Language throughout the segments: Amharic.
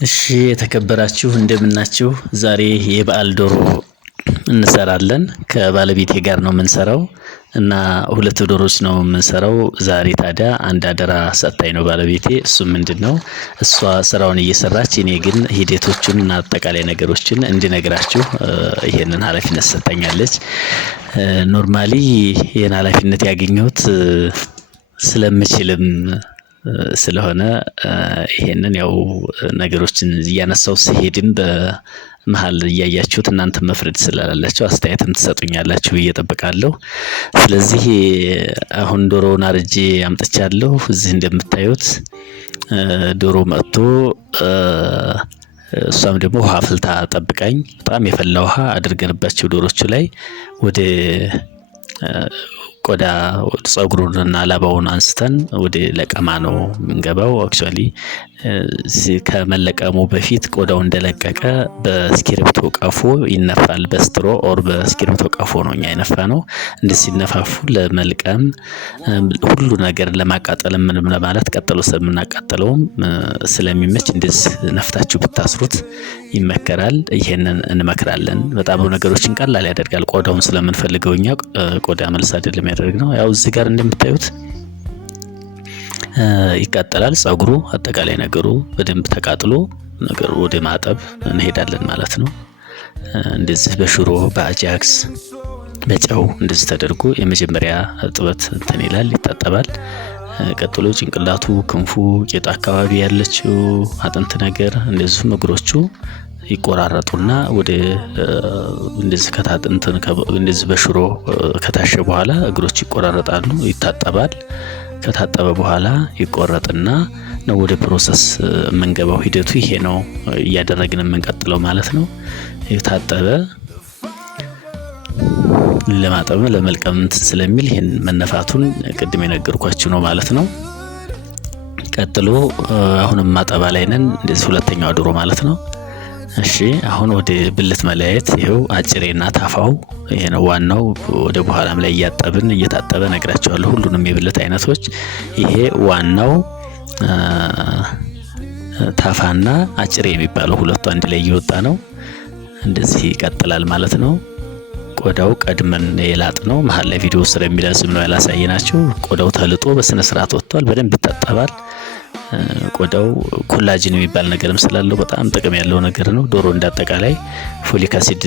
እሺ የተከበራችሁ እንደምናችሁ ዛሬ የበአል ዶሮ እንሰራለን ከባለቤቴ ጋር ነው የምንሰራው እና ሁለት ዶሮዎች ነው የምንሰራው። ዛሬ ታዲያ አንድ አደራ ሰጣኝ ነው ባለቤቴ። እሱ ምንድነው? እሷ ስራውን እየሰራች እኔ ግን ሂደቶቹን እና አጠቃላይ ነገሮችን እንድነግራችሁ ይሄንን ኃላፊነት ሰጣኛለች። ኖርማሊ ይሄን ኃላፊነት ያገኘሁት ስለምችልም ስለሆነ ይሄንን ያው ነገሮችን እያነሳው ሲሄድም በመሃል እያያችሁት እናንተ መፍረድ ስላላችሁ አስተያየትም ትሰጡኛላችሁ ብዬ እጠብቃለሁ። ስለዚህ አሁን ዶሮውን አርጄ አምጥቻለሁ። እዚህ እንደምታዩት ዶሮ መጥቶ እሷም ደግሞ ውሃ ፍልታ ጠብቃኝ በጣም የፈላ ውሃ አድርገንባቸው ዶሮቹ ላይ ወደ ቆዳ ፀጉሩንና ላባውን አንስተን ወደ ለቀማ ነው የምንገባው። አክቹአሊ ከመለቀሙ በፊት ቆዳው እንደለቀቀ በስክሪፕቶ ቀፎ ይነፋል። በስትሮ ኦር በስክሪፕቶ ቀፎ ነው እኛ የነፋነው። እንደዚህ ሲነፋፉ ለመልቀም ሁሉ ነገር ለማቃጠል ምንም ለማለት ቀጥሎ ስለምናቃጥለውም ስለሚመች እንደዚህ ነፍታችሁ ብታስሩት ይመከራል። ይሄንን እንመክራለን። በጣም ነገሮችን ቀላል ያደርጋል። ቆዳውን ስለምንፈልገው እኛ ቆዳ መልስ አይደለም ያደርግነው። ያው እዚህ ጋር እንደምታዩት ይቃጠላል ፀጉሩ፣ አጠቃላይ ነገሩ በደንብ ተቃጥሎ ነገሩ ወደ ማጠብ እንሄዳለን ማለት ነው። እንደዚህ በሽሮ በአጃክስ በጨው እንደዚህ ተደርጎ የመጀመሪያ እጥበት እንትን ይላል፣ ይታጠባል። ቀጥሎ ጭንቅላቱ፣ ክንፉ፣ ቂጥ አካባቢ ያለችው አጥንት ነገር እንደዚሁ እግሮቹ ይቆራረጡና ወደ እንደዚህ ከታጥንት እንደዚህ በሽሮ ከታሸ በኋላ እግሮች ይቆራረጣሉ፣ ይታጠባል። ከታጠበ በኋላ ይቆረጥና ነው ወደ ፕሮሰስ የምንገባው። ሂደቱ ይሄ ነው እያደረግን የምንቀጥለው ማለት ነው። የታጠበ ለማጠብ ለመልቀም ስለሚል ይሄን መነፋቱን ቅድም የነገርኳችሁ ነው ማለት ነው። ቀጥሎ አሁንም ማጠባ ላይ ነን። እንደዚህ ሁለተኛው ዶሮ ማለት ነው። እሺ አሁን ወደ ብልት መለያየት። ይሄው አጭሬና ታፋው ይሄ ነው ዋናው። ወደ በኋላም ላይ እያጠብን እየታጠበ ነግራቸዋለሁ ሁሉንም የብልት አይነቶች። ይሄ ዋናው ታፋና አጭሬ የሚባለው ሁለቱ አንድ ላይ እየወጣ ነው። እንደዚህ ይቀጥላል ማለት ነው። ቆዳው ቀድመን የላጥ ነው። መሀል ላይ ቪዲዮ ስር የሚለዝም ነው ያላሳየናችሁ። ቆዳው ተልጦ በስነ ስርዓት ወጥቷል። በደንብ ይታጠባል። ቆዳው ኮላጅን የሚባል ነገርም ስላለው በጣም ጥቅም ያለው ነገር ነው። ዶሮ እንዳጠቃላይ ፎሊክ አሲድ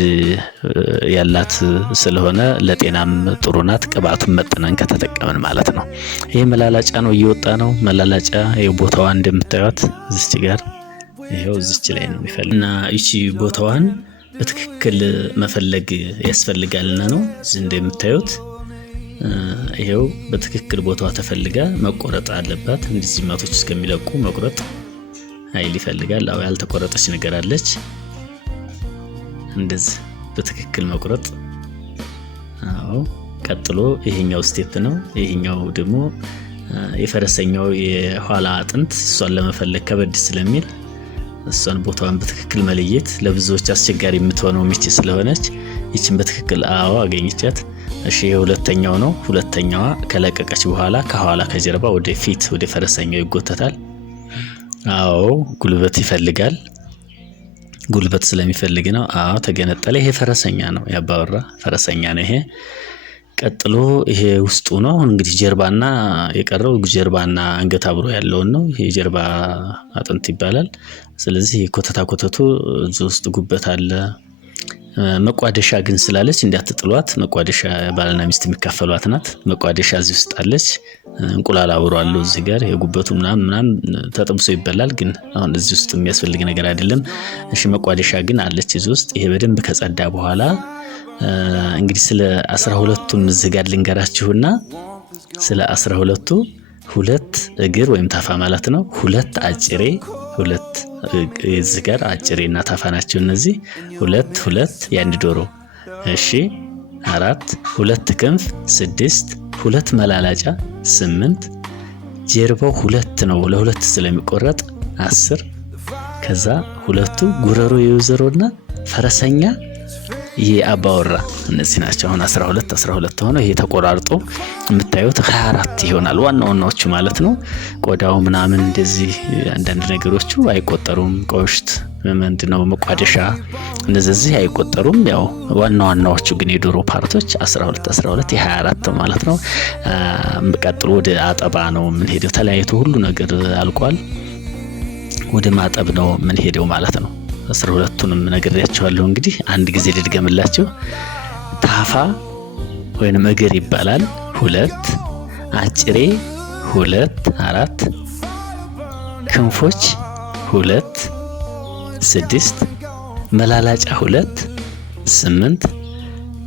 ያላት ስለሆነ ለጤናም ጥሩ ናት። ቅባቱን መጥነን ከተጠቀምን ማለት ነው። ይሄ መላላጫ ነው እየወጣ ነው። መላላጫ ይሄው ቦታዋ እንደምታዩት እዚች ጋር ይሄው እዚች ላይ ነው የሚፈልግ እና እቺ ቦታዋን በትክክል መፈለግ ያስፈልጋልና ነው እዚህ እንደምታዩት ይሄው በትክክል ቦታዋ ተፈልጋ መቆረጥ አለባት። እንደዚህ ማቶች እስከሚለቁ መቁረጥ ኃይል ይፈልጋል። አው ያልተቆረጠች ነገር አለች። እንደዚህ በትክክል መቁረጥ። አው ቀጥሎ ይሄኛው ስቴፕ ነው። ይሄኛው ደግሞ የፈረሰኛው የኋላ አጥንት እሷን ለመፈለግ ከበድ ስለሚል እሷን ቦታዋን በትክክል መለየት ለብዙዎች አስቸጋሪ የምትሆነው ሚስት ስለሆነች ይችን በትክክል አገኘቻት። እሺ ሁለተኛው ነው። ሁለተኛዋ ከለቀቀች በኋላ ከኋላ ከጀርባ ወደ ፊት ወደ ፈረሰኛው ይጎተታል። አዎ ጉልበት ይፈልጋል። ጉልበት ስለሚፈልግ ነው። አዎ ተገነጠለ። ይሄ ፈረሰኛ ነው፣ ያባወራ ፈረሰኛ ነው ይሄ። ቀጥሎ ይሄ ውስጡ ነው እንግዲህ ጀርባና የቀረው ጀርባና አንገት አብሮ ያለው ነው። ይሄ ጀርባ አጥንት ይባላል። ስለዚህ ኮተቱ እዚህ ውስጥ ጉበት አለ። መቋደሻ ግን ስላለች እንዳትጥሏት። መቋደሻ ባልና ሚስት የሚካፈሏት ናት። መቋደሻ እዚህ ውስጥ አለች። እንቁላል አብሮ አለው እዚህ ጋር የጉበቱ ምናምን ተጠብሶ ይበላል። ግን አሁን እዚህ ውስጥ የሚያስፈልግ ነገር አይደለም። እሺ መቋደሻ ግን አለች እዚህ ውስጥ። ይሄ በደንብ ከጸዳ በኋላ እንግዲህ ስለ 12ቱም እዚህ ጋር ልንገራችሁና ስለ 12ቱ ሁለት እግር ወይም ታፋ ማለት ነው። ሁለት አጭሬ ሁለት እዚህ ጋር አጭሬና ታፋ ናቸው እነዚህ ሁለት የአንድ ዶሮ። እሺ 4 ሁለት ክንፍ 6 ሁለት መላላጫ 8 ጀርባው ሁለት ነው ለሁለት ስለሚቆረጥ 10 ከዛ ሁለቱ ጉረሮ የወዘሮና ፈረሰኛ ይሄ አባወራ እነዚህ ናቸው። አሁን 12 ሆነው ይሄ ተቆራርጦ የምታዩት 24 ይሆናል። ዋናዎቹ ማለት ነው። ቆዳው ምናምን እንደዚህ አንዳንድ ነገሮቹ አይቆጠሩም። ቆሽት ምንድነው መቋደሻ እነዚህ አይቆጠሩም። ያው ዋናዎቹ ግን የዶሮ ፓርቶች 12 የ24 ማለት ነው። ቀጥሎ ወደ አጠባ ነው የምንሄደው። ተለያይቶ ሁሉ ነገር አልቋል። ወደ ማጠብ ነው የምንሄደው ማለት ነው። 12ቱንም ነግሬያቸዋለሁ። እንግዲህ አንድ ጊዜ ልድገምላችሁ። ታፋ ወይንም እግር ይባላል 2፣ አጭሬ 2 4፣ ክንፎች 2 6፣ መላላጫ 2 8፣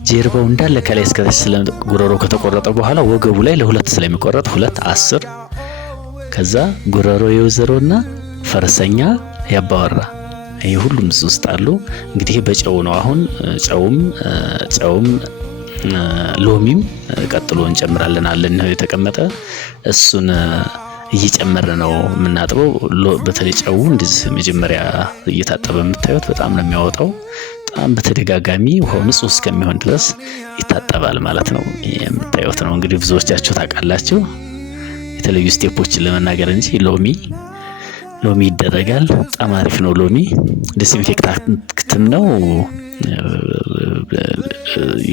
ጀርባው እንዳለ ከላይ እስከ ታች ጉሮሮ ከተቆረጠ በኋላ ወገቡ ላይ ለሁለት ስለሚቆረጥ 2 10፣ ከዛ ጉሮሮ የወይዘሮና ፈረሰኛ ያባወራ ይሄ ሁሉም እዚህ ውስጥ አሉ። እንግዲህ በጨው ነው። አሁን ጨውም ሎሚም ቀጥሎ እንጨምራለን አለን ነው የተቀመጠ። እሱን እየጨመረ ነው የምናጥበው። በተለይ ጨው እንደዚህ መጀመሪያ እየታጠበ የምታዩት በጣም ነው የሚያወጣው። በጣም በተደጋጋሚ ውሃው ንጹህ እስከሚሆን ድረስ ይታጠባል ማለት ነው። የምታዩት ነው እንግዲህ ብዙዎቻችሁ ታውቃላችሁ። የተለዩ ስቴፖችን ለመናገር እንጂ ሎሚ ይደረጋል። በጣም አሪፍ ነው። ሎሚ ዲስኢንፌክታንትም ነው።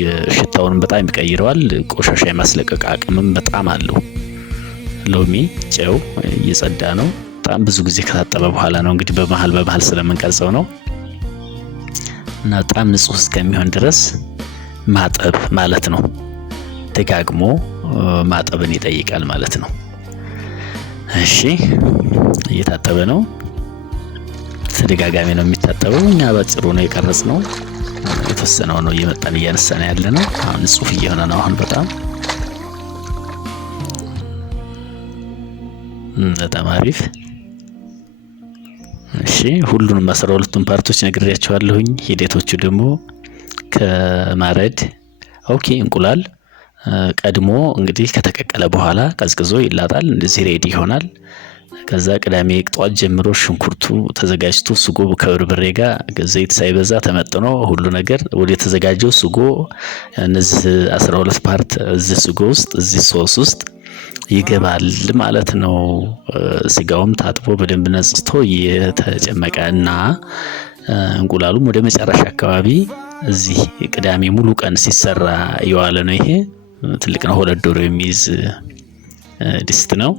የሽታውን በጣም ይቀይረዋል። ቆሻሻ የማስለቀቅ አቅምም በጣም አለው። ሎሚ ጨው እየጸዳ ነው። በጣም ብዙ ጊዜ ከታጠበ በኋላ ነው እንግዲህ በመሃል ስለምንቀርጸው ነው። እና በጣም ንጹህ እስከሚሆን ድረስ ማጠብ ማለት ነው። ደጋግሞ ማጠብን ይጠይቃል ማለት ነው። እሺ እየታጠበ ነው። ተደጋጋሚ ነው የሚታጠበው። እኛ ባጭሩ ነው የቀረጽነው። የተወሰነው ነው እየመጣን እያነሳን ያለ ነው። አሁን ንጹህ እየሆነ ነው። አሁን በጣም አሪፍ። እሺ ሁሉንም 12ቱን ፓርቶች ነግሬያቸዋለሁኝ። ሂደቶቹ ደግሞ ከማረድ እንቁላል ቀድሞ እንግዲህ ከተቀቀለ በኋላ ቀዝቅዞ ይላጣል። እንደዚህ ሬዲ ይሆናል። ከዛ ቅዳሜ ጠዋት ጀምሮ ሽንኩርቱ ተዘጋጅቶ ስጎ ከበርበሬ ጋር ዘይት ሳይበዛ ተመጥኖ ሁሉ ነገር ወደ ተዘጋጀው ስጎ እነዚህ 12 ፓርት እዚህ ስጎ ውስጥ እዚህ ሶስ ውስጥ ይገባል ማለት ነው። ስጋውም ታጥቦ በደንብ ነጽቶ የተጨመቀ እና እንቁላሉም ወደ መጨረሻ አካባቢ እዚህ ቅዳሜ ሙሉ ቀን ሲሰራ የዋለ ነው። ይሄ ትልቅ ነው። 2 ዶሮ የሚይዝ ድስት ነው።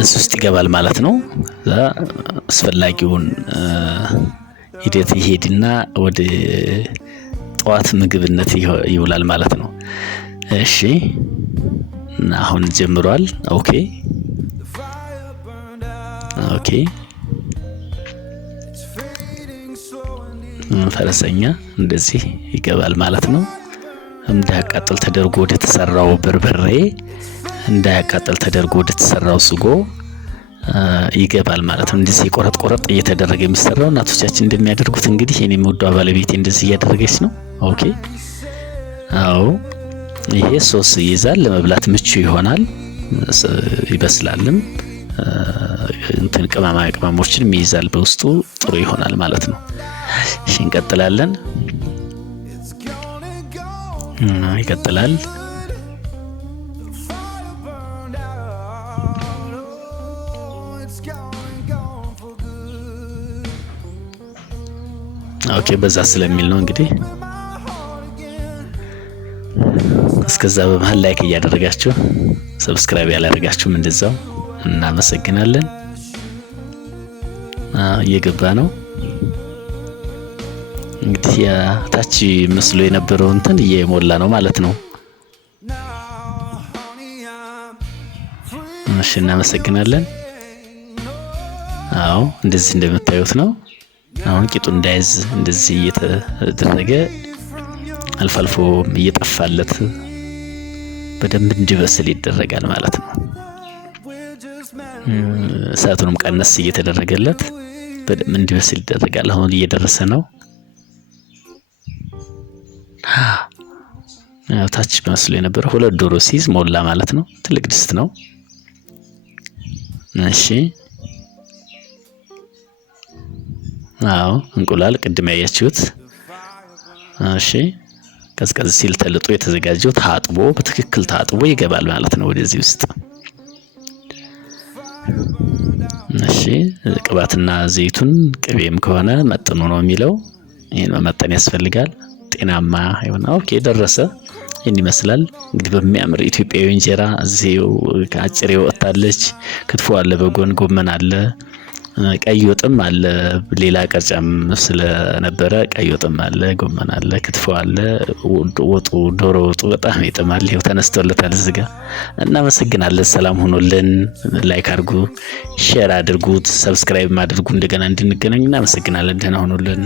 እዚህ ውስጥ ይገባል ማለት ነው። አስፈላጊውን ሂደት ይሄድና ወደ ጠዋት ምግብነት ይውላል ማለት ነው። እሺ እና አሁን ጀምሯል። ኦኬ ፈረሰኛ እንደዚህ ይገባል ማለት ነው። እንዳያቃጥል ተደርጎ ወደ ተሰራው በርበሬ እንዳያቃጥል ተደርጎ ወደ ተሰራው ስጎ ይገባል ማለት ነው። እንደዚህ ቆረጥ እየተደረገ የሚሰራው እናቶቻችን እንደሚያደርጉት እንግዲህ የኔ የምወደው ባለቤቴ እንደዚህ እያደረገች ነው። ኦኬ ይሄ ሶስ ይይዛል። ለመብላት ምቹ ይሆናል። ይበስላልም። ቅመሞችን ይይዛል በውስጡ። ጥሩ ይሆናል ማለት ነው። እሺ እንቀጥላለን። ይቀጥላል። በዛ ስለሚል ነው እንግዲህ። እስከዛ በመሃል ላይክ እያደረጋችሁ ሰብስክራይብ ያላደረጋችሁም እንደዛው እናመሰግናለን። እየገባ ነው እንግዲህ ታች መስሎ የነበረው እንትን እየሞላ ነው ማለት ነው። እሺ እናመሰግናለን። እንደዚህ እንደምታዩት ነው። አሁን ቂጡ እንዳይዝ እንደዚህ እየተደረገ አልፎ እየጠፋለት በደንብ እንዲበስል ይደረጋል ማለት ነው። እሳቱንም ቀነስ እየተደረገለት በደንብ እንዲበስል ይደረጋል። አሁን እየደረሰ ነው። ታች መስሎ የነበረው 2 ዶሮ ሲይዝ ሞላ ማለት ነው። ትልቅ ድስት ነው። እሺ አዎ እንቁላል ቅድም ያያችሁት። እሺ ቀዝቀዝ ሲል ተልጦ የተዘጋጀው ታጥቦ በትክክል ታጥቦ ይገባል ማለት ነው ወደዚህ ውስጥ። እሺ ቅባትና ዘይቱን ቅቤም ከሆነ መጥኑ ነው የሚለው። ይሄን መመጠን ያስፈልጋል። ጤናማ ይሆን። ኦኬ ደረሰ። ይህን ይመስላል እንግዲህ በሚያምር ኢትዮጵያዊ እንጀራ እዚው ከአጭሬ ወጣለች። ክትፎ አለ፣ በጎን ጎመን አለ፣ ቀይ ወጥም አለ። ሌላ ቀርጫም ስለነበረ ቀይ ወጥም አለ፣ ጎመን አለ፣ ክትፎ አለ። ወጡ ዶሮ ወጡ በጣም ይጥማል። ይኸው ተነስቶለታል እዚህ ጋር። እናመሰግናለን። ሰላም ሆኖልን። ላይክ አድርጉ፣ ሼር አድርጉት፣ ሰብስክራይብ አድርጉ። እንደገና እንድንገናኝ እናመሰግናለን። ደህና ሆኖልን።